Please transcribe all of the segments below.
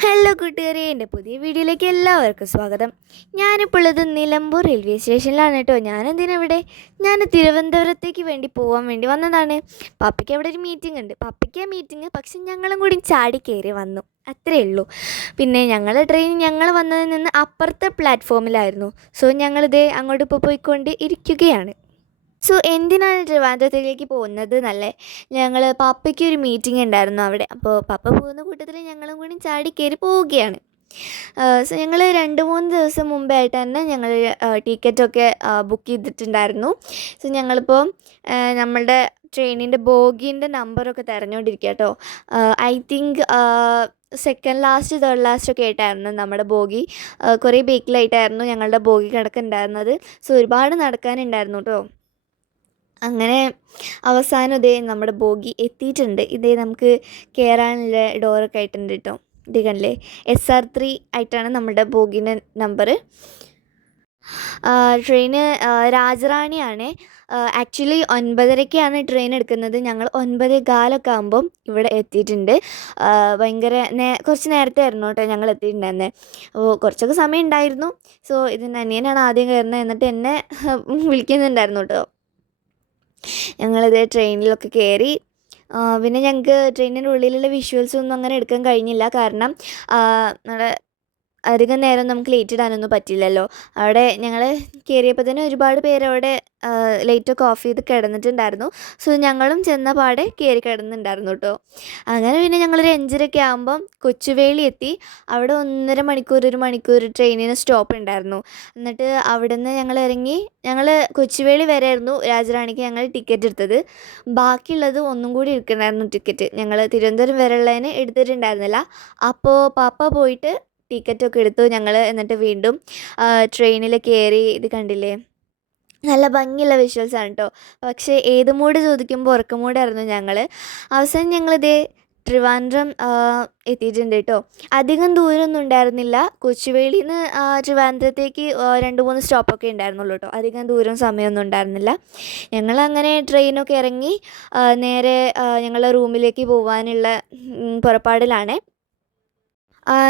Hello കൂട്ടുകാരെ, എൻ്റെ പുതിയ വീഡിയോയിലേക്ക് എല്ലാവർക്കും സ്വാഗതം. ഞാനിപ്പോൾ ഉള്ളത് നിലമ്പൂർ റെയിൽവേ സ്റ്റേഷനിലാണ് കേട്ടോ. ഇവിടെ ഞാൻ തിരുവനന്തപുരത്തേക്ക് പോകാൻ വേണ്ടി വന്നതാണ്. പപ്പയ്ക്ക് അവിടെ ഒരു മീറ്റിംഗ് ഉണ്ട്. പപ്പയ്ക്ക് ആ മീറ്റിംഗ്, പക്ഷെ ഞങ്ങളും കൂടി ചാടി കയറി വന്നു, അത്രേ ഉള്ളൂ. പിന്നെ ഞങ്ങൾ വന്നതിൽ നിന്ന് അപ്പുറത്തെ പ്ലാറ്റ്ഫോമിലായിരുന്നു. സോ ഞങ്ങളിതേ അങ്ങോട്ട് ഇപ്പോൾ പോയിക്കൊണ്ട് ഇരിക്കുകയാണ്. സോ എന്തിനാണ് ട്രിവാൻഡ്രത്തേക്ക് പോകുന്നത് എന്നല്ലേ, ഞങ്ങൾ പപ്പയ്ക്ക് ഒരു മീറ്റിംഗ് ഉണ്ടായിരുന്നു അവിടെ. അപ്പോൾ പപ്പ പോകുന്ന കൂട്ടത്തിൽ ഞങ്ങളും കൂടി ചാടി കയറി പോവുകയാണ്. സോ ഞങ്ങൾ 2-3 ദിവസം മുമ്പായിട്ട് തന്നെ ഞങ്ങൾ ടിക്കറ്റൊക്കെ ബുക്ക് ചെയ്തിട്ടുണ്ടായിരുന്നു. സോ ഞങ്ങളിപ്പോൾ നമ്മളുടെ ട്രെയിനിൻ്റെ ബോഗീൻ്റെ നമ്പറൊക്കെ തിരഞ്ഞുകൊണ്ടിരിക്കുക കേട്ടോ. I think second last third last ഒക്കെ ആയിട്ടായിരുന്നു നമ്മുടെ ബോഗി. കുറേ ബേക്കിലായിട്ടായിരുന്നു ഞങ്ങളുടെ ബോഗി കിടക്കുന്നുണ്ടായിരുന്നത്. സോ ഒരുപാട് നടക്കാനുണ്ടായിരുന്നു കേട്ടോ. അങ്ങനെ അവസാനം ഇതേ നമ്മുടെ ബോഗി എത്തിയിട്ടുണ്ട്. ഇതേ നമുക്ക് കയറാനുള്ള ഡോറൊക്കെ ആയിട്ടുണ്ട് കേട്ടോ. ഇത് കണ്ടില്ലേ, SR3 ആയിട്ടാണ് നമ്മുടെ ബോഗിൻ്റെ നമ്പർ. ട്രെയിന് രാജറാണിയാണ്. ആക്ച്വലി 9:30ക്കാണ് ട്രെയിൻ എടുക്കുന്നത്. ഞങ്ങൾ 9:15 ആകുമ്പം ഇവിടെ എത്തിയിട്ടുണ്ട്. കുറച്ച് നേരത്തെ ആയിരുന്നു കേട്ടോ ഞങ്ങൾ എത്തിയിട്ടുണ്ടായിരുന്നത്. അപ്പോൾ കുറച്ചൊക്കെ സമയം ഉണ്ടായിരുന്നു. സോ ഇതിൻ്റെ അനിയനാണ് ആദ്യം കയറുന്നത്, എന്നിട്ട് എന്നെ വിളിക്കുന്നുണ്ടായിരുന്നു കേട്ടോ. ഞങ്ങളിത് ട്രെയിനിലൊക്കെ കയറി. പിന്നെ ഞങ്ങൾക്ക് ട്രെയിനിൻ്റെ ഉള്ളിലുള്ള വിഷ്വൽസൊന്നും അങ്ങനെ എടുക്കാൻ കഴിഞ്ഞില്ല. കാരണം നമ്മുടെ അധികം നേരം നമുക്ക് ലേറ്റ് ഇടാനൊന്നും പറ്റില്ലല്ലോ. അവിടെ ഞങ്ങൾ കയറിയപ്പോൾ തന്നെ ഒരുപാട് പേര് അവിടെ ലൈറ്റൊക്കെ ഓഫ് ചെയ്ത് കിടന്നിട്ടുണ്ടായിരുന്നു. സോ ഞങ്ങളും ചെന്ന പാടെ കയറി കിടന്നിട്ടുണ്ടായിരുന്നു കേട്ടോ. അങ്ങനെ പിന്നെ ഞങ്ങളൊരു 5:30 ആകുമ്പം കൊച്ചുവേളി എത്തി. അവിടെ 1 മണിക്കൂർ ട്രെയിനിന് സ്റ്റോപ്പ് ഉണ്ടായിരുന്നു. എന്നിട്ട് അവിടെ നിന്ന് ഞങ്ങൾ ഇറങ്ങി. ഞങ്ങൾ കൊച്ചുവേളി വരെ ആയിരുന്നു രാജറാണിക്ക് ഞങ്ങൾ ടിക്കറ്റ് എടുത്തത്. ബാക്കിയുള്ളത് ഒന്നും കൂടി എടുക്കണമായിരുന്നു ടിക്കറ്റ്. ഞങ്ങൾ തിരുവനന്തപുരം വരെ ഉള്ളതിന് എടുത്തിട്ടുണ്ടായിരുന്നില്ല. അപ്പോൾ പാപ്പ പോയിട്ട് ടിക്കറ്റൊക്കെ എടുത്തു. ഞങ്ങൾ എന്നിട്ട് വീണ്ടും ട്രെയിനിൽ കയറി. ഇത് കണ്ടില്ലേ, നല്ല ഭംഗിയുള്ള വിഷ്വൽസാണ് കേട്ടോ. പക്ഷേ ഏത് മൂഡ് ചോദിക്കുമ്പോൾ ഉറക്ക മൂടായിരുന്നു ഞങ്ങൾ. അവസാനം ഞങ്ങളിതേ ട്രിവാൻഡ്രം എത്തിയിട്ടുണ്ട് കേട്ടോ. അധികം ദൂരമൊന്നും ഉണ്ടായിരുന്നില്ല. കൊച്ചുവേളിയിൽ നിന്ന് ട്രിവാൻഡ്രത്തേക്ക് 2-3 സ്റ്റോപ്പൊക്കെ ഉണ്ടായിരുന്നുള്ളൂ കേട്ടോ. അധികം ദൂരം സമയമൊന്നും ഉണ്ടായിരുന്നില്ല. ഞങ്ങളങ്ങനെ ട്രെയിനൊക്കെ ഇറങ്ങി നേരെ ഞങ്ങളുടെ റൂമിലേക്ക് പോകാനുള്ള പുറപ്പാടിലാണ്.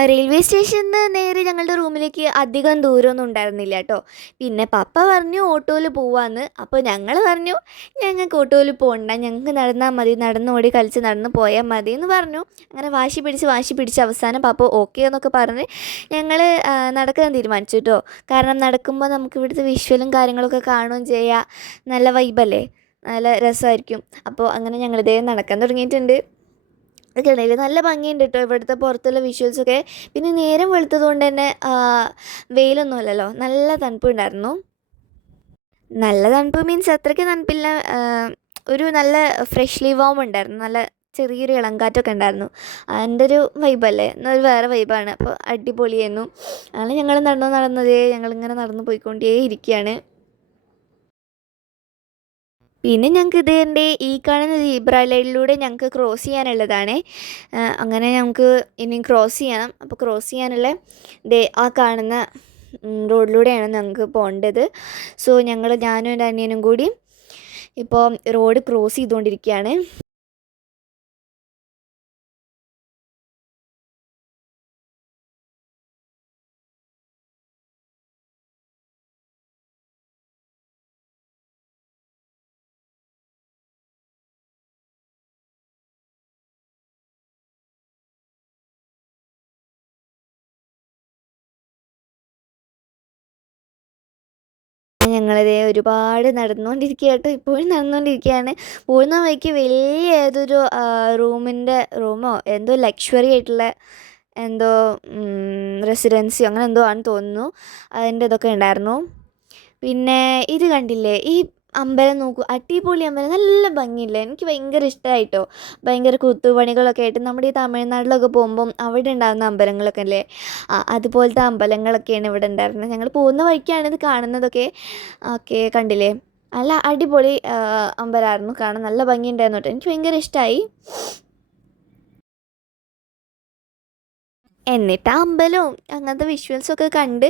റെയിൽവേ സ്റ്റേഷനിൽ നിന്ന് നേരെ ഞങ്ങളുടെ റൂമിലേക്ക് അധികം ദൂരമൊന്നും ഉണ്ടായിരുന്നില്ല കേട്ടോ. പിന്നെ പപ്പ പറഞ്ഞു ഓട്ടോയിൽ പോവാമെന്ന്. അപ്പോൾ ഞങ്ങൾ പറഞ്ഞു ഞങ്ങൾക്ക് ഓട്ടോയിൽ പോകണ്ട, ഞങ്ങൾക്ക് നടന്നാൽ മതി, നടന്നോടി കളിച്ച് നടന്ന് പോയാൽ മതി എന്ന് പറഞ്ഞു. അങ്ങനെ വാശി പിടിച്ച് അവസാനം പപ്പ ഓക്കെ എന്നൊക്കെ പറഞ്ഞ് ഞങ്ങൾ നടക്കാൻ തീരുമാനിച്ചു കേട്ടോ. കാരണം നടക്കുമ്പോൾ നമുക്ക് ഇവിടുത്തെ വിഷ്വലും കാര്യങ്ങളൊക്കെ കാണുകയും ചെയ്യാം. നല്ല വൈബല്ലേ, നല്ല രസമായിരിക്കും. അപ്പോൾ അങ്ങനെ ഞങ്ങളിതേ നടക്കാൻ തുടങ്ങിയിട്ടുണ്ട്. ഇതൊക്കെയാണെങ്കിൽ നല്ല ഭംഗിയുണ്ട് കേട്ടോ ഇവിടുത്തെ പുറത്തുള്ള വിഷ്വൽസൊക്കെ. പിന്നെ നേരം വെളുത്തത് കൊണ്ട് തന്നെ വെയിലൊന്നും അല്ലല്ലോ, നല്ല തണുപ്പുണ്ടായിരുന്നു. നല്ല തണുപ്പ് മീൻസ് അത്രയ്ക്ക് തണുപ്പില്ല, ഒരു നല്ല ഫ്രഷ്ലി വാം ഉണ്ടായിരുന്നു. നല്ല ചെറിയൊരു ഇളങ്കാറ്റൊക്കെ ഉണ്ടായിരുന്നു. അതിൻ്റെ ഒരു വൈബല്ലേ, എന്നൊരു വേറെ വൈബാണ്. അപ്പോൾ അടിപൊളിയായിരുന്നു. അങ്ങനെ ഞങ്ങൾ ഞങ്ങളിങ്ങനെ നടന്നു പോയിക്കൊണ്ടേ ഇരിക്കുകയാണ്. പിന്നെ ഞങ്ങൾക്ക് ഇതിൻ്റെ ഈ കാണുന്ന സീബ്ര ലൈനിലൂടെ ഞങ്ങൾക്ക് ക്രോസ് ചെയ്യാനുള്ളതാണ്. അങ്ങനെ ഞങ്ങൾക്ക് ഇനി ക്രോസ് ചെയ്യണം. അപ്പോൾ ക്രോസ് ചെയ്യാനുള്ള ആ കാണുന്ന റോഡിലൂടെയാണ് ഞങ്ങൾക്ക് പോകേണ്ടത്. സോ ഞാനും എൻ്റെ അനിയനും കൂടി ഇപ്പോൾ റോഡ് ക്രോസ് ചെയ്തുകൊണ്ടിരിക്കുകയാണ്. ഞങ്ങളിതേ ഒരുപാട് നടന്നുകൊണ്ടിരിക്കുക കേട്ടോ. ഇപ്പോഴും നടന്നുകൊണ്ടിരിക്കുകയാണ്. പോകുന്ന വഴിക്ക് വലിയ ഏതൊരു റൂമോ എന്തോ ലക്ഷറി ആയിട്ടുള്ള എന്തോ റെസിഡൻസിയോ അങ്ങനെ എന്തോ ആണെന്ന് തോന്നുന്നു. അതിൻ്റെ ഇതൊക്കെ ഉണ്ടായിരുന്നു. പിന്നെ ഇത് കണ്ടില്ലേ, ഈ അമ്പലം നോക്കൂ, അടിപൊളി അമ്പലം, നല്ല ഭംഗിയില്ലേ. എനിക്ക് ഭയങ്കര ഇഷ്ടമായിട്ടോ. ഭയങ്കര കുത്തുപണികളൊക്കെ ആയിട്ട് നമ്മുടെ ഈ തമിഴ്നാട്ടിലൊക്കെ പോകുമ്പം അവിടെ ഉണ്ടാകുന്ന അമ്പലങ്ങളൊക്കെ അല്ലേ, അതുപോലത്തെ അമ്പലങ്ങളൊക്കെയാണ് ഇവിടെ ഉണ്ടായിരുന്നത്. ഞങ്ങൾ പോകുന്ന വഴിക്കാണ് ഇത് കാണുന്നതൊക്കെ. ഓക്കെ, കണ്ടില്ലേ, നല്ല അടിപൊളി അമ്പലമായിരുന്നു. കാണാൻ നല്ല ഭംഗിയുണ്ടായിരുന്നു കേട്ടോ. എനിക്ക് ഭയങ്കര ഇഷ്ടമായി. എന്നിട്ട് ആ അമ്പലവും അങ്ങനത്തെ വിഷ്വൽസൊക്കെ കണ്ട്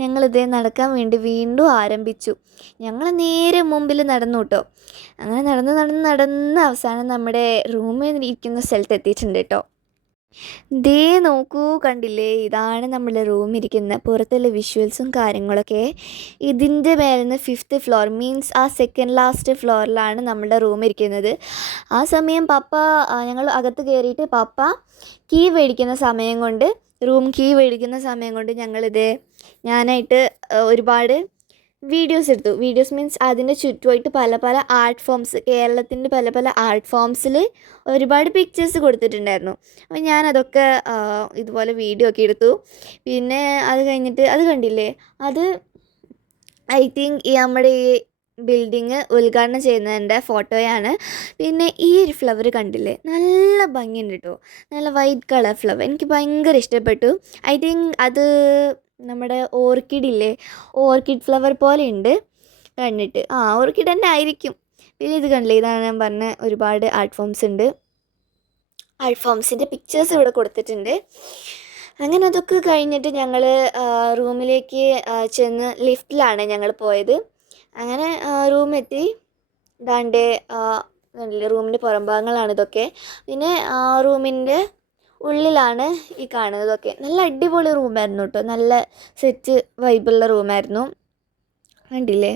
ഞങ്ങളിതേ നടക്കാൻ വേണ്ടി വീണ്ടും ആരംഭിച്ചു. ഞങ്ങൾ നേരെ മുമ്പിൽ നടന്നു കേട്ടോ. അങ്ങനെ നടന്ന് അവസാനം നമ്മുടെ റൂമിൽ ഇരിക്കുന്ന സ്ഥലത്ത് എത്തിയിട്ടുണ്ട് കേട്ടോ. ദേ നോക്കൂ കണ്ടില്ലേ, ഇതാണ് നമ്മുടെ റൂം ഇരിക്കുന്നത്. പുറത്തുള്ള വിഷ്വൽസും കാര്യങ്ങളൊക്കെ. ഇതിൻ്റെ മേലെ നിന്ന് 5th ഫ്ലോർ മീൻസ് ആ സെക്കൻഡ് ലാസ്റ്റ് ഫ്ലോറിലാണ് നമ്മുടെ റൂം ഇരിക്കുന്നത്. ആ സമയം പപ്പ ഞങ്ങൾ അകത്ത് കയറിയിട്ട് പപ്പ കീ മേടിക്കുന്ന സമയം കൊണ്ട് റൂം കീ മേടിക്കുന്ന സമയം കൊണ്ട് ഞാനായിട്ട് ഒരുപാട് വീഡിയോസ് എടുത്തു. വീഡിയോസ് മീൻസ് അതിൻ്റെ ചുറ്റുമായിട്ട് പല പല ആർട്ട് ഫോംസ്, കേരളത്തിൻ്റെ പല പല ആർട്ട് ഫോംസിൽ ഒരുപാട് പിക്ചേഴ്സ് കൊടുത്തിട്ടുണ്ടായിരുന്നു. അപ്പോൾ ഞാനതൊക്കെ ഇതുപോലെ വീഡിയോ ഒക്കെ എടുത്തു. പിന്നെ അത് കഴിഞ്ഞിട്ട് അത് കണ്ടില്ലേ, അത് ഐ തിങ്ക് നമ്മുടെ ഈ ബിൽഡിങ് ഉദ്ഘാടനം ചെയ്യുന്നതിൻ്റെ ഫോട്ടോയാണ്. പിന്നെ ഈ ഒരു ഫ്ലവർ കണ്ടില്ലേ, നല്ല ഭംഗിയുണ്ട് കേട്ടോ. നല്ല വൈറ്റ് കളർ ഫ്ലവർ എനിക്ക് ഭയങ്കര ഇഷ്ടപ്പെട്ടു. ഐ തിങ്ക് അത് നമ്മുടെ ഓർക്കിഡ് ഇല്ലേ, ഓർക്കിഡ് ഫ്ലവർ പോലെ ഉണ്ട് കണ്ടിട്ട്. ഓർക്കിഡ് തന്നെ ആയിരിക്കും. പിന്നെ ഇത് കണ്ടില്ലേ, ഇതാണ് ഞാൻ പറഞ്ഞ ഒരുപാട് ആർട്ട് ഫോംസ് ഉണ്ട്. ആർട്ട് ഫോംസിൻ്റെ പിക്ചേഴ്സ് ഇവിടെ കൊടുത്തിട്ടുണ്ട്. അങ്ങനെ അതൊക്കെ കഴിഞ്ഞിട്ട് ഞങ്ങൾ റൂമിലേക്ക് ചെന്ന് ലിഫ്റ്റിലാണ് ഞങ്ങൾ പോയത്. അങ്ങനെ റൂമെത്തി. ദാണ്ട് കണ്ടില്ലേ, റൂമിൻ്റെ പുറംഭാഗങ്ങളാണ് ഇതൊക്കെ. പിന്നെ റൂമിൻ്റെ ഉള്ളിലാണ് ഈ കാണുന്നതൊക്കെ. നല്ല അടിപൊളി റൂമായിരുന്നു കേട്ടോ, നല്ല സെറ്റ് വൈബുള്ള റൂമായിരുന്നു. കണ്ടില്ലേ.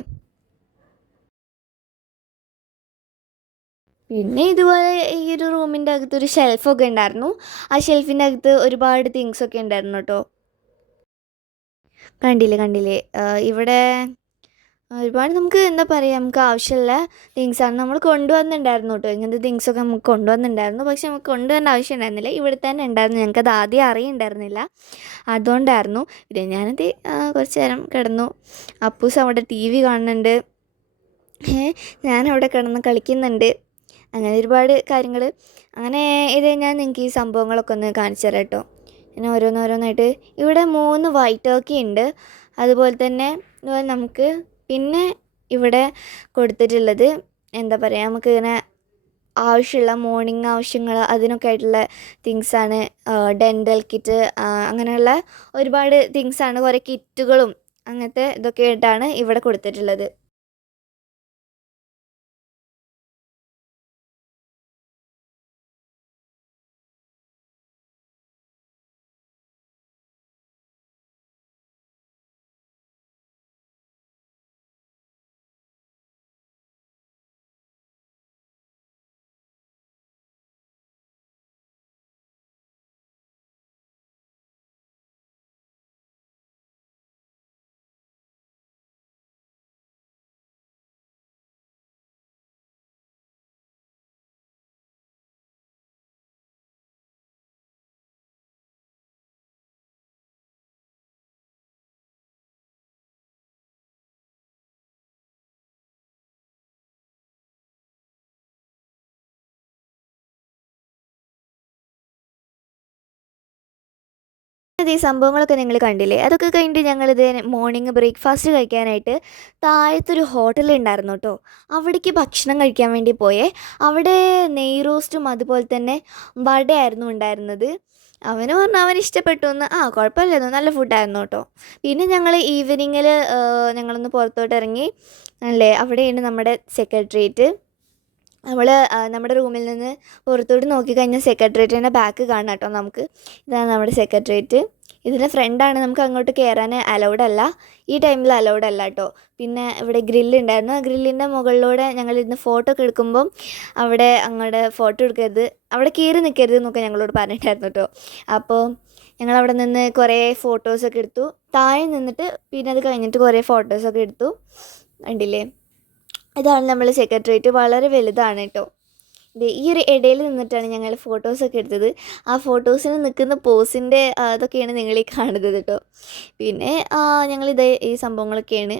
പിന്നെ ഇതുപോലെ ഈ ഒരു റൂമിൻ്റെ അകത്ത് ഒരു ഷെൽഫൊക്കെ ഉണ്ടായിരുന്നു. ആ ഷെൽഫിൻ്റെ അകത്ത് ഒരുപാട് തിങ്സൊക്കെ ഉണ്ടായിരുന്നു കേട്ടോ. കണ്ടില്ലേ കണ്ടില്ലേ, ഇവിടെ ഒരുപാട് നമുക്ക് എന്താ പറയുക, നമുക്ക് ആവശ്യമുള്ള തിങ്സാണ് നമ്മൾ കൊണ്ടുവന്നിട്ടുണ്ടായിരുന്നു കേട്ടോ. ഇങ്ങനത്തെ തിങ്സൊക്കെ നമുക്ക് കൊണ്ടുവന്നിട്ടുണ്ടായിരുന്നു. പക്ഷെ നമുക്ക് കൊണ്ടുവരേണ്ട ആവശ്യം ഉണ്ടായിരുന്നില്ല, ഇവിടെ തന്നെ ഉണ്ടായിരുന്നു. ഞങ്ങൾക്കത് ആദ്യം അറിയുന്നുണ്ടായിരുന്നില്ല, അതുകൊണ്ടായിരുന്നു. പിന്നെ ഞാനത് കുറച്ച് നേരം കിടന്നു. അപ്പൂസ് അവിടെ ടി വി കാണുന്നുണ്ട്, ഞാനവിടെ കിടന്ന് കളിക്കുന്നുണ്ട്. അങ്ങനെ ഒരുപാട് കാര്യങ്ങൾ. അങ്ങനെ ഞാൻ നിങ്ങൾക്ക് ഈ സംഭവങ്ങളൊക്കെ ഒന്ന് കാണിച്ചു തരാം കേട്ടോ. പിന്നെ ഓരോന്നോരോന്നായിട്ട് ഇവിടെ 3 വൈറ്റ് ടർക്കി ഉണ്ട്. അതുപോലെ തന്നെ നമുക്ക് പിന്നെ ഇവിടെ കൊടുത്തിട്ടുള്ളത് എന്താ പറയുക, നമുക്കിങ്ങനെ ആവശ്യമുള്ള മോർണിംഗ് ആവശ്യങ്ങൾ അതിനൊക്കെ ആയിട്ടുള്ള തിങ്സാണ്. ഡെൻ്റൽ കിറ്റ്, അങ്ങനെയുള്ള ഒരുപാട് തിങ്സാണ്. കുറേ കിറ്റുകളും അങ്ങനത്തെ ഇതൊക്കെ ആയിട്ടാണ് ഇവിടെ കൊടുത്തിട്ടുള്ളത്. ഈ സംഭവങ്ങളൊക്കെ നിങ്ങൾ കണ്ടില്ലേ. അതൊക്കെ കഴിഞ്ഞിട്ട് ഞങ്ങളിത് മോർണിംഗ് ബ്രേക്ക്ഫാസ്റ്റ് കഴിക്കാനായിട്ട് താഴത്തൊരു ഹോട്ടലുണ്ടായിരുന്നു കേട്ടോ. അവിടേക്ക് ഭക്ഷണം കഴിക്കാൻ വേണ്ടി പോയേ. അവിടെ നെയ് റോസ്റ്റും അതുപോലെ തന്നെ വടയായിരുന്നു ഉണ്ടായിരുന്നത്. അവന് പറഞ്ഞു അവന് ഇഷ്ടപ്പെട്ടു എന്ന്. കുഴപ്പമില്ലായിരുന്നു, നല്ല ഫുഡായിരുന്നു കേട്ടോ. പിന്നെ ഞങ്ങൾ ഈവനിങ്ങിൽ ഞങ്ങളൊന്ന് പുറത്തോട്ട് ഇറങ്ങി. അല്ലേ, അവിടെയാണ് നമ്മുടെ സെക്രട്ടേറിയറ്റ്. നമ്മൾ നമ്മുടെ റൂമിൽ നിന്ന് പുറത്തോട്ട് നോക്കിക്കഴിഞ്ഞാൽ സെക്രട്ടേറിയറ്റിൻ്റെ ബാക്ക് കാണാം കേട്ടോ നമുക്ക്. ഇതാണ് നമ്മുടെ സെക്രട്ടേറിയറ്റ്. ഇതിൻ്റെ ഫ്രണ്ടാണ്. നമുക്ക് അങ്ങോട്ട് കയറാൻ അലൗഡ് അല്ല, ഈ ടൈമിൽ അലൗഡ് അല്ല കേട്ടോ. പിന്നെ ഇവിടെ ഗ്രില്ലുണ്ടായിരുന്നു. ആ ഗ്രില്ലിൻ്റെ മുകളിലൂടെ ഞങ്ങളിരുന്ന് ഫോട്ടോ ഒക്കെ എടുക്കുമ്പം അവിടെ അങ്ങോട്ട് ഫോട്ടോ എടുക്കരുത്, അവിടെ കയറി നിൽക്കരുത് എന്നൊക്കെ ഞങ്ങളോട് പറഞ്ഞിട്ടായിരുന്നു കേട്ടോ. അപ്പോൾ ഞങ്ങളവിടെ നിന്ന് കുറേ ഫോട്ടോസൊക്കെ എടുത്തു. താഴെ നിന്നിട്ട് പിന്നെ അത് കഴിഞ്ഞിട്ട് കുറേ ഫോട്ടോസൊക്കെ എടുത്തു. കണ്ടില്ലേ, ഇതാണ് നമ്മൾ സെക്രട്ടേറിയറ്റ്. വളരെ വലുതാണ് കേട്ടോ. ഈ ഒരു ഇടയിൽ നിന്നിട്ടാണ് ഞങ്ങൾ ഫോട്ടോസൊക്കെ എടുത്തത്. ആ ഫോട്ടോസിന് നിൽക്കുന്ന പോസിൻ്റെ അതൊക്കെയാണ് നിങ്ങളീ കാണുന്നത് കേട്ടോ. പിന്നെ ഞങ്ങളിത് ഈ സംഭവങ്ങളൊക്കെയാണ്.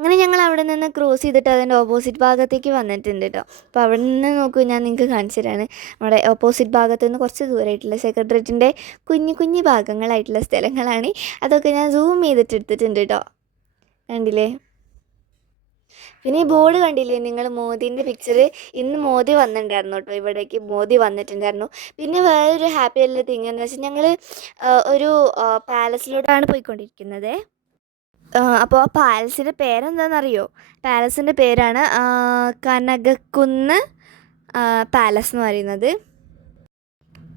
അങ്ങനെ ഞങ്ങൾ അവിടെ നിന്ന് ക്രോസ് ചെയ്തിട്ട് അതിൻ്റെ ഓപ്പോസിറ്റ് ഭാഗത്തേക്ക് വന്നിട്ടുണ്ട് കേട്ടോ. അപ്പോൾ അവിടെ നിന്ന് നോക്കൂ, ഞാൻ നിങ്ങൾക്ക് കാണിച്ചു തരാണ്. നമ്മുടെ ഓപ്പോസിറ്റ് ഭാഗത്ത് നിന്ന് കുറച്ച് ദൂരമായിട്ടുള്ള സെക്രട്ടേറിയറ്റിൻ്റെ കുഞ്ഞു കുഞ്ഞു ഭാഗങ്ങളായിട്ടുള്ള സ്ഥലങ്ങളാണ്. അതൊക്കെ ഞാൻ സൂം ചെയ്തിട്ട് എടുത്തിട്ടുണ്ട് കേട്ടോ. കണ്ടില്ലേ? പിന്നെ ഈ ബോർഡ് കണ്ടില്ലേ നിങ്ങൾ, മോദീൻ്റെ പിക്ചർ. ഇന്ന് മോദി വന്നിട്ടുണ്ടായിരുന്നു കേട്ടോ, ഇവിടേക്ക് മോദി വന്നിട്ടുണ്ടായിരുന്നു. പിന്നെ വേറൊരു ഹാപ്പി ആയിട്ടുള്ള തിങ് എന്ന് വെച്ചാൽ ഞങ്ങൾ ഒരു പാലസിലോട്ടാണ് പോയിക്കൊണ്ടിരിക്കുന്നത്. അപ്പോൾ ആ പാലസിൻ്റെ പേരെന്താണെന്നറിയോ? പാലസിൻ്റെ പേരാണ് കനകക്കുന്ന് പാലസ് എന്ന് പറയുന്നത്.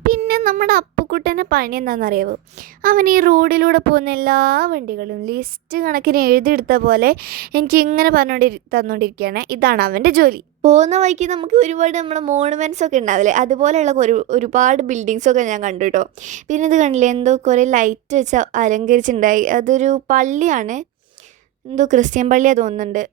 പിന്നെ നമ്മുടെ അപ്പുക്കുട്ടൻ്റെ പണി എന്താണെന്നറിയാമോ? അവൻ ഈ റോഡിലൂടെ പോകുന്ന എല്ലാ വണ്ടികളും ലിസ്റ്റ് കണക്കിന് എഴുതിയെടുത്ത പോലെ എനിക്ക് ഇങ്ങനെ തന്നുകൊണ്ടിരിക്കുകയാണ്. ഇതാണ് അവൻ്റെ ജോലി. പോകുന്ന വഴിക്ക് നമുക്ക് ഒരുപാട് നമ്മുടെ മോണുമെൻറ്റ്സ് ഒക്കെ ഉണ്ടാവില്ലേ, അതുപോലെയുള്ള ഒരുപാട് ബിൽഡിങ്സൊക്കെ ഞാൻ കണ്ടു കേട്ടോ. പിന്നെ ഇത് കണ്ടില്ലേ, എന്തോ കുറേ ലൈറ്റ് വെച്ച് അലങ്കരിച്ചിട്ടുണ്ടായി. അതൊരു പള്ളിയാണ്, എന്തോ ക്രിസ്ത്യൻ പള്ളിയാണ് തോന്നുന്നുണ്ട്.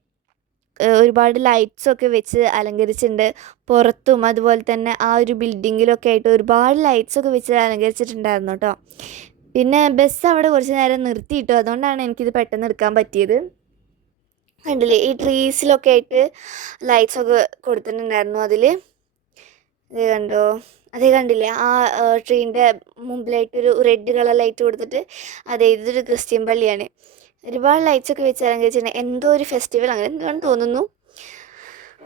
ഒരുപാട് ലൈറ്റ്സൊക്കെ വെച്ച് അലങ്കരിച്ചിട്ടുണ്ട്. പുറത്തും അതുപോലെ തന്നെ ആ ഒരു ബിൽഡിങ്ങിലൊക്കെ ആയിട്ട് ഒരുപാട് ലൈറ്റ്സൊക്കെ വെച്ച് അലങ്കരിച്ചിട്ടുണ്ടായിരുന്നു കേട്ടോ. പിന്നെ ബസ് അവിടെ കുറച്ച് നേരം നിർത്തിയിട്ടു, അതുകൊണ്ടാണ് എനിക്കിത് പെട്ടെന്ന് എടുക്കാൻ പറ്റിയത്. കണ്ടില്ലേ, ഈ ട്രീസിലൊക്കെ ആയിട്ട് ലൈറ്റ്സൊക്കെ കൊടുത്തിട്ടുണ്ടായിരുന്നു. അതിൽ ഇത് കണ്ടോ? അതേ കണ്ടില്ലേ, ആ ട്രീൻ്റെ മുമ്പിലായിട്ടൊരു റെഡ് കളർ ലൈറ്റ് കൊടുത്തിട്ട്, അതെ ഇതൊരു ക്രിസ്ത്യൻ പള്ളിയാണ്. ഒരുപാട് ലൈറ്റ്സൊക്കെ വെച്ച് അലങ്കരിച്ചിട്ടുണ്ട്. എന്തോ ഒരു ഫെസ്റ്റിവൽ അങ്ങനെ എന്താണെന്ന് തോന്നുന്നു.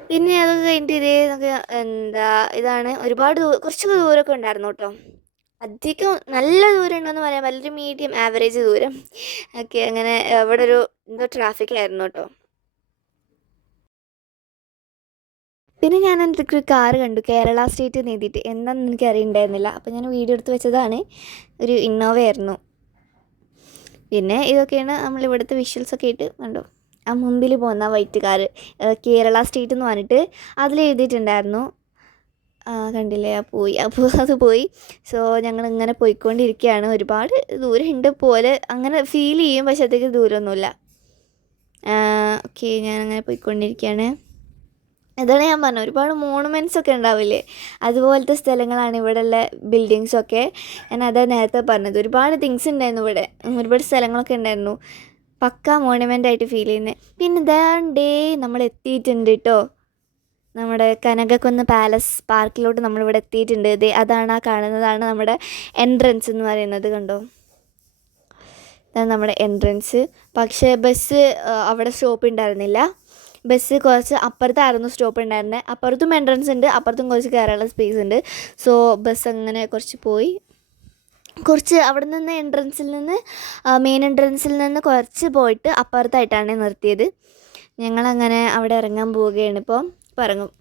പിന്നെ അതൊക്കെ കഴിഞ്ഞിട്ട് ഇതേ ഇതാണ് ഒരുപാട് കുറച്ച് ദൂരമൊക്കെ ഉണ്ടായിരുന്നു കേട്ടോ. അധികം നല്ല ദൂരം ഉണ്ടെന്ന് പറയാൻ പറ്റില്ല, ഒരു മീഡിയം ആവറേജ് ദൂരം ഒക്കെ. അങ്ങനെ അവിടെ ഒരു എന്തോ ട്രാഫിക് ആയിരുന്നു കേട്ടോ. പിന്നെ ഞാൻ എന്തൊക്കെ ഒരു കാറ് കണ്ടു, കേരള സ്റ്റേറ്റ് എഴുതിയിട്ട്. എന്താണെന്ന് എനിക്ക് അറിയണ്ടായിരുന്നില്ല. അപ്പോൾ ഞാൻ വീഡിയോ എടുത്ത് വെച്ചതാണ്. ഒരു ഇന്നോവ ആയിരുന്നു. പിന്നെ ഇതൊക്കെയാണ് നമ്മളിവിടുത്തെ വിഷ്വൽസൊക്കെ ആയിട്ട് കണ്ടോ. ആ മുമ്പിൽ പോകുന്ന വൈറ്റ് കാറ് കേരള സ്റ്റേറ്റ് എന്ന് പറഞ്ഞിട്ട് അതിൽ എഴുതിയിട്ടുണ്ടായിരുന്നു. കണ്ടില്ലേ, അപ്പോൾ അത് പോയി. സോ ഞങ്ങളിങ്ങനെ പോയിക്കൊണ്ടിരിക്കുകയാണ്. ഒരുപാട് ദൂരമുണ്ട് പോലെ അങ്ങനെ ഫീൽ ചെയ്യും, പക്ഷേ അധികം ദൂരമൊന്നുമില്ല. ഓക്കെ, ഞാനങ്ങനെ പോയിക്കൊണ്ടിരിക്കുകയാണ്. അതാണ് ഞാൻ പറഞ്ഞത്, ഒരുപാട് മോണുമെൻറ്റ്സ് ഒക്കെ ഉണ്ടാവില്ലേ, അതുപോലത്തെ സ്ഥലങ്ങളാണ് ഇവിടെയുള്ള ബിൽഡിങ്സൊക്കെ. ഞാൻ അതാ നേരത്തെ പറഞ്ഞത്. ഒരുപാട് തിങ്സ് ഉണ്ടായിരുന്നു ഇവിടെ, ഒരുപാട് സ്ഥലങ്ങളൊക്കെ ഉണ്ടായിരുന്നു. പക്ക മോണുമെൻ്റ് ആയിട്ട് ഫീൽ ചെയ്യുന്നത്. പിന്നെ ദേ നമ്മൾ എത്തിയിട്ടുണ്ട് കേട്ടോ. നമ്മുടെ കനകക്കുന്ന് പാലസ് പാർക്കിലോട്ട് നമ്മളിവിടെ എത്തിയിട്ടുണ്ട്. ഇതേ അതാണ് ആ കാണുന്നതാണ് നമ്മുടെ എൻട്രൻസ് എന്ന് പറയുന്നത്. കണ്ടോ, ഇതാണ് നമ്മുടെ എൻട്രൻസ്. പക്ഷേ ബസ് അവിടെ സ്റ്റോപ്പ് ഉണ്ടായിരുന്നില്ല. ബസ് കുറച്ച് അപ്പുറത്തായിരുന്നു സ്റ്റോപ്പ് ഉണ്ടായിരുന്നത്. അപ്പുറത്തും എൻട്രൻസ് ഉണ്ട്, അപ്പുറത്തും കുറച്ച് കയറാനുള്ള സ്പേസ് ഉണ്ട്. സോ ബസ് അങ്ങനെ കുറച്ച് പോയി, കുറച്ച് അവിടെ നിന്ന് മെയിൻ എൻട്രൻസിൽ നിന്ന് കുറച്ച് പോയിട്ട് അപ്പുറത്തായിട്ടാണ് നിർത്തിയത്. ഞങ്ങളങ്ങനെ അവിടെ ഇറങ്ങാൻ പോവുകയാണ്. ഇപ്പോൾ ഇറങ്ങും.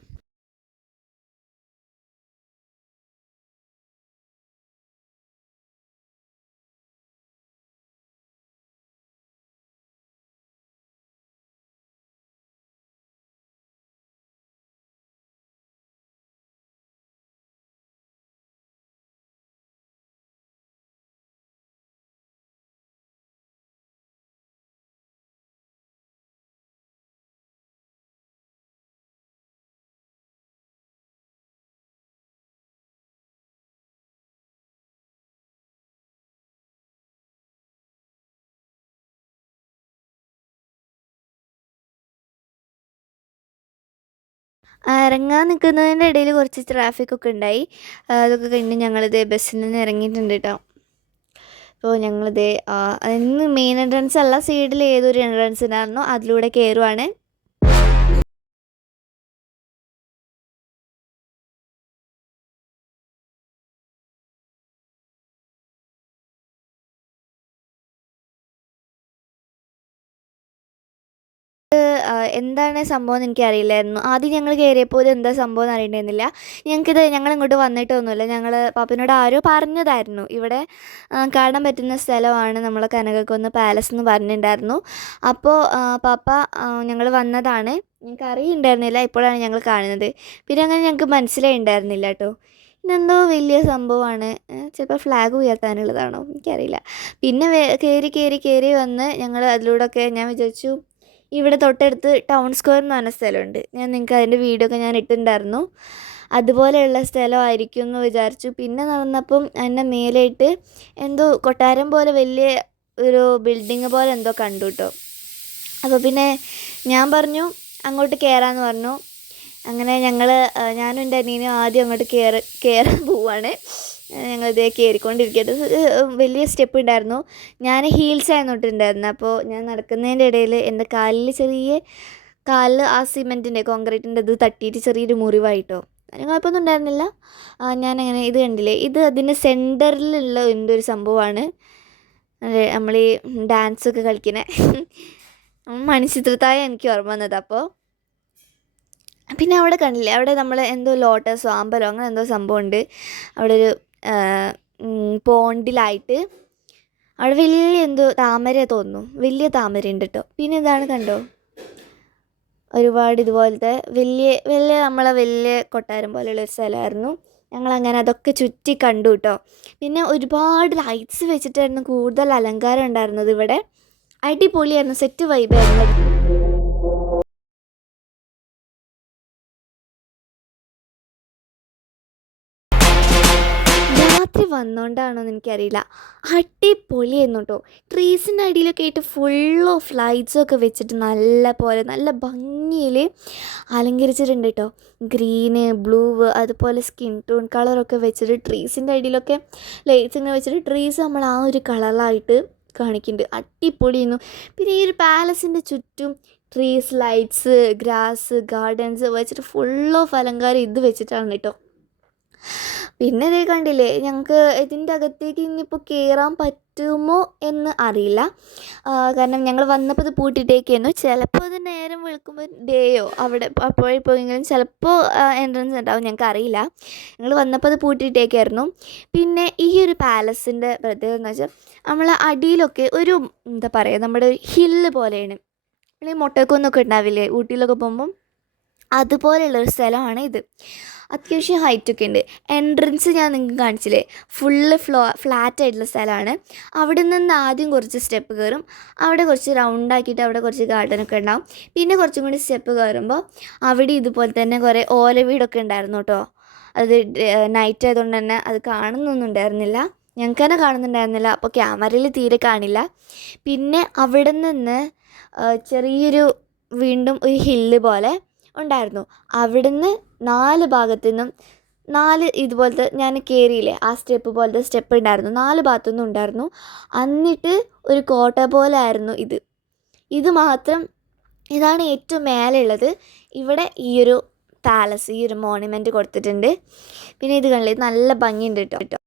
ഇറങ്ങാൻ നിൽക്കുന്നതിൻ്റെ ഇടയിൽ കുറച്ച് ട്രാഫിക്കൊക്കെ ഉണ്ടായി. അതൊക്കെ കഴിഞ്ഞ് ഞങ്ങളിത് ബസ്സിൽ നിന്ന് ഇറങ്ങിയിട്ടുണ്ട് കേട്ടോ. അപ്പോൾ ഞങ്ങളിത് ഇന്ന് മെയിൻ എൻട്രൻസ് അല്ല, സൈഡിൽ ഏതൊരു എൻട്രൻസ് ഉണ്ടായിരുന്നോ അതിലൂടെ കയറുവാണ്. എന്താണ് സംഭവം എന്ന് എനിക്കറിയില്ലായിരുന്നു. ആദ്യം ഞങ്ങൾ കയറിയപ്പോൾ ഇത് എന്താ സംഭവം എന്ന് അറിയണ്ടായിരുന്നില്ല. ഞങ്ങളിങ്ങോട്ട് വന്നിട്ടൊന്നുമില്ല. ഞങ്ങൾ പാപ്പനോട് ആരോ പറഞ്ഞതായിരുന്നു, ഇവിടെ കാണാൻ പറ്റുന്ന സ്ഥലമാണ് നമ്മളെ കനകക്കുന്ന് പാലസ് എന്ന് പറഞ്ഞിട്ടുണ്ടായിരുന്നു. അപ്പോൾ പാപ്പ ഞങ്ങൾ വന്നതാണ്, ഞങ്ങൾക്ക് അറിയുണ്ടായിരുന്നില്ല, ഇപ്പോഴാണ് ഞങ്ങൾ കാണുന്നത്. പിന്നെ അങ്ങനെ ഞങ്ങൾക്ക് മനസ്സിലായിട്ടുണ്ടായിരുന്നില്ല കേട്ടോ. ഇതെന്തോ വലിയ സംഭവമാണ്, ചിലപ്പോൾ ഫ്ലാഗ് ഉയർത്താനുള്ളതാണോ എനിക്കറിയില്ല. പിന്നെ കയറി വന്ന് ഞങ്ങൾ അതിലൂടെയൊക്കെ ഞാൻ വിചാരിച്ചു ഇവിടെ തൊട്ടടുത്ത് ടൗൺ സ്ക്വയർ എന്ന് പറഞ്ഞ സ്ഥലമുണ്ട്. ഞാൻ നിങ്ങൾക്ക് അതിൻ്റെ വീഡിയോ ഒക്കെ ഞാൻ ഇട്ടിട്ടുണ്ടായിരുന്നു. അതുപോലെയുള്ള സ്ഥലമായിരിക്കും എന്ന് വിചാരിച്ചു. പിന്നെ നടന്നപ്പം അതിൻ്റെ മേലായിട്ട് എന്തോ കൊട്ടാരം പോലെ വലിയ ഒരു ബിൽഡിങ് പോലെ എന്തോ കണ്ടു കേട്ടോ. അപ്പോൾ പിന്നെ ഞാൻ പറഞ്ഞു അങ്ങോട്ട് കയറാമെന്ന് പറഞ്ഞു. അങ്ങനെ ഞങ്ങൾ ഞാനും എൻ്റെ അനിയനും ആദ്യം അങ്ങോട്ട് കയറാൻ പോവുകയാണ്. ഞങ്ങളിതേ കയറിക്കൊണ്ടിരിക്കുന്നത്. വലിയ സ്റ്റെപ്പ് ഉണ്ടായിരുന്നു. ഞാൻ ഹീൽസ് ആയിരുന്നു ഇട്ടിട്ടുണ്ടായിരുന്നത്. അപ്പോൾ ഞാൻ നടക്കുന്നതിൻ്റെ ഇടയിൽ എൻ്റെ കാലിൽ ആ സിമെൻറ്റിൻ്റെ കോൺക്രീറ്റിൻ്റെ ഇത് തട്ടിയിട്ട് ചെറിയൊരു മുറിവായിട്ടോ. അതിന് കുഴപ്പമൊന്നും ഉണ്ടായിരുന്നില്ല. ഞാനങ്ങനെ ഇത് കണ്ടില്ലേ, ഇത് അതിൻ്റെ സെൻറ്ററിലുള്ള എന്തൊരു സംഭവമാണ്. അതെ, നമ്മൾ ഈ ഡാൻസൊക്കെ കളിക്കുന്നത് മണിച്ചിത്രത്താഴ് എനിക്ക് ഓർമ്മ വന്നത്. അപ്പോൾ പിന്നെ അവിടെ കണ്ടില്ലേ, അവിടെ നമ്മൾ എന്തോ ലോട്ടസോ അമ്പലോ അങ്ങനെ എന്തോ സംഭവമുണ്ട്. അവിടെ ഒരു പോണ്ടിലായിട്ട് അവിടെ വലിയ എന്തോ താമര തോന്നുന്നു, വലിയ താമര ഉണ്ട് കേട്ടോ. പിന്നെ ഇതാണ് കണ്ടോ, ഒരുപാട് ഇതുപോലത്തെ വലിയ നമ്മളെ വലിയ കൊട്ടാരം പോലെയുള്ള ഒരു സ്ഥലമായിരുന്നു. ഞങ്ങളങ്ങനെ അതൊക്കെ ചുറ്റി കണ്ടു കേട്ടോ. പിന്നെ ഒരുപാട് ലൈറ്റ്സ് വെച്ചിട്ടായിരുന്നു കൂടുതൽ അലങ്കാരം ഉണ്ടായിരുന്നത് ഇവിടെ. അടിപൊളിയായിരുന്നു, സെറ്റ് വൈബായിരുന്നു. രാത്രി വന്നോണ്ടാണോന്ന് എനിക്കറിയില്ല, അടിപൊളിയായിരുന്നു കേട്ടോ. ട്രീസിൻ്റെ അടിയിലൊക്കെ ആയിട്ട് ഫുൾ ഓഫ് ലൈറ്റ്സൊക്കെ വെച്ചിട്ട് നല്ല ഭംഗിയിൽ അലങ്കരിച്ചിട്ടുണ്ട് കേട്ടോ. ഗ്രീന്, ബ്ലൂ, അതുപോലെ സ്കിൻ ടോൺ കളറൊക്കെ വെച്ചിട്ട് ട്രീസിൻ്റെ അടിയിലൊക്കെ ലൈറ്റ്സ് ഇങ്ങനെ വെച്ചിട്ട് ട്രീസ് നമ്മൾ ആ ഒരു കളറിലായിട്ട് കാണിക്കുന്നുണ്ട്. അടിപൊളിയായിരുന്നു. പിന്നെ ഈ ഒരു പാലസിൻ്റെ ചുറ്റും ട്രീസ്, ലൈറ്റ്സ്, ഗ്രാസ്, ഗാർഡൻസ് വെച്ചിട്ട് ഫുൾ ഓഫ് അലങ്കാരം ഇത് വെച്ചിട്ടാണ് കേട്ടോ. പിന്നെ ഇതേ കണ്ടില്ലേ, ഞങ്ങൾക്ക് ഇതിൻ്റെ അകത്തേക്ക് ഇനിയിപ്പോൾ കയറാൻ പറ്റുമോ എന്ന് അറിയില്ല. കാരണം ഞങ്ങൾ വന്നപ്പോൾ ഇത് പൂട്ടിയിട്ടേക്കായിരുന്നു. ചിലപ്പോൾ ഇത് നേരം വെളുക്കുമ്പോൾ ഡേയോ അവിടെ അപ്പോഴേ പോയെങ്കിലും ചിലപ്പോൾ എൻട്രൻസ് ഉണ്ടാവും, ഞങ്ങൾക്ക് അറിയില്ല. ഞങ്ങൾ വന്നപ്പോൾ അത് പൂട്ടിയിട്ടേക്കായിരുന്നു. പിന്നെ ഈ ഒരു പാലസിൻ്റെ പ്രത്യേകത എന്ന് വെച്ചാൽ നമ്മൾ അടിയിലൊക്കെ ഒരു എന്താ പറയുക, നമ്മുടെ ഹില്ല് പോലെയാണ്. ഈ മുട്ടക്കുന്നൊക്കെ ഉണ്ടാവില്ലേ ഊട്ടിയിലൊക്കെ പോകുമ്പം, അതുപോലെയുള്ളൊരു സ്ഥലമാണ് ഇത്. അത്യാവശ്യം ഹൈറ്റൊക്കെ ഉണ്ട്. എൻട്രൻസ് ഞാൻ നിങ്ങൾക്ക് കാണിച്ചില്ലേ, ഫുള്ള് ഫ്ലാറ്റ് ആയിട്ടുള്ള സ്ഥലമാണ്. അവിടെ നിന്ന് ആദ്യം കുറച്ച് സ്റ്റെപ്പ് കയറും, അവിടെ കുറച്ച് റൗണ്ടാക്കിയിട്ട് അവിടെ കുറച്ച് ഗാർഡനൊക്കെ ഉണ്ടാവും. പിന്നെ കുറച്ചും കൂടി സ്റ്റെപ്പ് കയറുമ്പോൾ അവിടെ ഇതുപോലെ തന്നെ കുറേ ഓല വീടൊക്കെ ഉണ്ടായിരുന്നു കേട്ടോ. അത് നൈറ്റ് ആയതുകൊണ്ട് തന്നെ അത് കാണുന്നൊന്നും ഉണ്ടായിരുന്നില്ല, ഞങ്ങൾക്ക് തന്നെ കാണുന്നുണ്ടായിരുന്നില്ല. അപ്പോൾ ക്യാമറയിൽ തീരെ കാണില്ല. പിന്നെ അവിടെ നിന്ന് ചെറിയൊരു വീണ്ടും ഒരു ഹില്ല് പോലെ ഉണ്ടായിരുന്നു. അവിടുന്ന് 4 ഭാഗത്തു നിന്നും 4 ഇതുപോലത്തെ ഞാൻ കയറിയില്ലേ, ആ സ്റ്റെപ്പ് പോലത്തെ സ്റ്റെപ്പ് ഉണ്ടായിരുന്നു, 4 ഭാഗത്തു നിന്നും ഉണ്ടായിരുന്നു. എന്നിട്ട് ഒരു കോട്ട പോലെ ആയിരുന്നു ഇത് മാത്രം. ഇതാണ് ഏറ്റവും മേലെ ഉള്ളത്. ഇവിടെ ഈ ഒരു പാലസ്, ഈ ഒരു മോണുമെൻറ്റ് കൊടുത്തിട്ടുണ്ട്. പിന്നെ ഇത് കണ്ടില്ലേ, നല്ല ഭംഗിയുണ്ട് കേട്ടോ.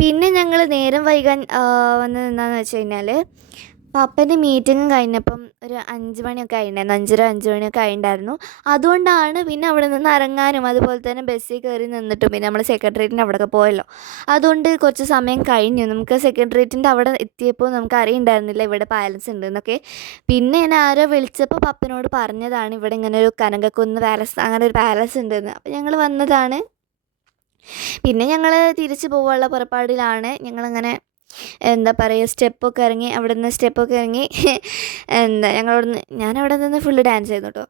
പിന്നെ ഞങ്ങൾ നേരം വൈകാൻ വന്നത് എന്താണെന്ന് വെച്ച് കഴിഞ്ഞാൽ, പപ്പൻ്റെ മീറ്റിങ്ങും കഴിഞ്ഞപ്പം ഒരു 5 മണിയൊക്കെ ആയിട്ടുണ്ടായിരുന്നു, 5:30 മണിയൊക്കെ ആയിട്ടുണ്ടായിരുന്നു. അതുകൊണ്ടാണ് പിന്നെ അവിടെ നിന്ന് ഇറങ്ങാനും അതുപോലെ തന്നെ ബസ്സിൽ കയറി നിന്നിട്ടും പിന്നെ നമ്മൾ സെക്രട്ടേറിയറ്റിൻ്റെ അവിടെയൊക്കെ പോയല്ലോ, അതുകൊണ്ട് കുറച്ച് സമയം കഴിഞ്ഞു. നമുക്ക് സെക്രട്ടേറിയറ്റിൻ്റെ അവിടെ എത്തിയപ്പോൾ നമുക്ക് അറിയുണ്ടായിരുന്നില്ല ഇവിടെ പാലസ് ഉണ്ടെന്നൊക്കെ. പിന്നെ എന്നെ ആരോ വിളിച്ചപ്പോൾ പപ്പനോട് പറഞ്ഞതാണ് ഇവിടെ ഇങ്ങനെ ഒരു കനകക്കുന്ന് പാലസ്, അങ്ങനെ ഒരു പാലസ് ഉണ്ടെന്ന്. അപ്പോൾ ഞങ്ങൾ വന്നതാണ്. പിന്നെ ഞങ്ങൾ തിരിച്ച് പോകാനുള്ള പുറപ്പാടിലാണ്. ഞങ്ങളങ്ങനെ എന്താ പറയുക, സ്റ്റെപ്പൊക്കെ ഇറങ്ങി ഞാനവിടെ നിന്ന് ഫുള്ള് ഡാൻസ് ചെയ്തു കേട്ടോ.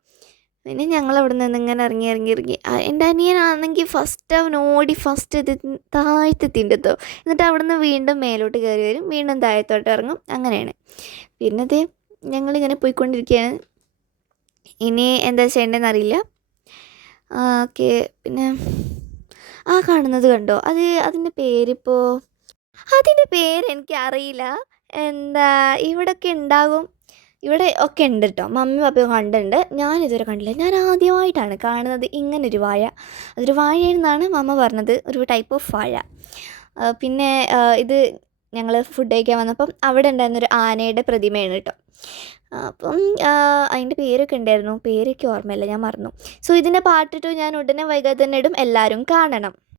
പിന്നെ ഞങ്ങളവിടെ നിന്ന് ഇങ്ങനെ ഇറങ്ങി എൻ്റെ അനിയനാണെങ്കിൽ അവൻ ഓടി താഴത്തെത്തിൻ്റെ എന്നിട്ട് അവിടെ നിന്ന് വീണ്ടും മേലോട്ട് കയറി വരും, വീണ്ടും താഴത്തോട്ട് ഇറങ്ങും, അങ്ങനെയാണ്. പിന്നെ ഇത് ഞങ്ങളിങ്ങനെ പോയിക്കൊണ്ടിരിക്കുകയാണ്. ഇനി എന്താ ചെയ്യേണ്ടതെന്ന് അറിയില്ല. ഓക്കെ. പിന്നെ കാണുന്നത് കണ്ടോ, അതിൻ്റെ പേരെനിക്കറിയില്ല. എന്താ ഇവിടെയൊക്കെ ഉണ്ടാകും, ഇവിടെ ഒക്കെ ഉണ്ട് കേട്ടോ. മമ്മി പപ്പയും കണ്ടിട്ടുണ്ട്, ഞാനിതുവരെ കണ്ടില്ല. ഞാൻ ആദ്യമായിട്ടാണ് കാണുന്നത് ഇങ്ങനൊരു വാഴ. അതൊരു വാഴയെന്നാണ് മമ്മ പറഞ്ഞത്, ഒരു ടൈപ്പ് ഓഫ് വാഴ. പിന്നെ ഇത് ഞങ്ങൾ ഫുഡ് കഴിക്കാൻ വന്നപ്പം അവിടെ ഉണ്ടായിരുന്നൊരു ആനയുടെ പ്രതിമയാണ് കേട്ടോ. അപ്പം അതിൻ്റെ പേരൊക്കെ ഉണ്ടായിരുന്നു, പേരൊക്കെ ഓർമ്മയില്ല, ഞാൻ മറന്നു. സോ ഇതിൻ്റെ പാർട്ട് 2 ഞാൻ ഉടനെ വൈകാതെ തന്നെ ഇടും, എല്ലാവരും കാണണം.